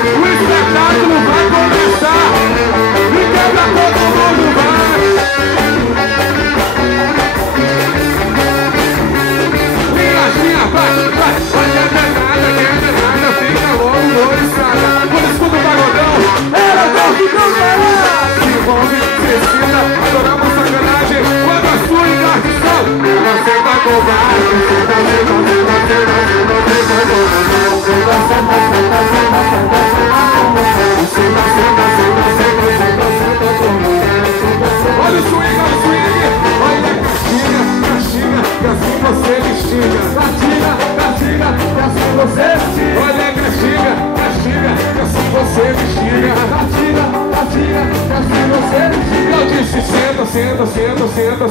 O espetáculo vai começar. E quebra todo mundo, vai. Minha, vai. Olha a danada, fica logo, estrada. Quando escuta o pagodão, ela tá ficando parada. Se envolve, precisa, adoramos sacanagem. Quando a sua encardição, você tá covarde. Olha o swing, olha a caixinha, que assim você me xinga. Castiga, que assim você me xinga. Olha a caixinha, que assim você me xinga. Castiga, que assim você me xinga. Eu disse senta,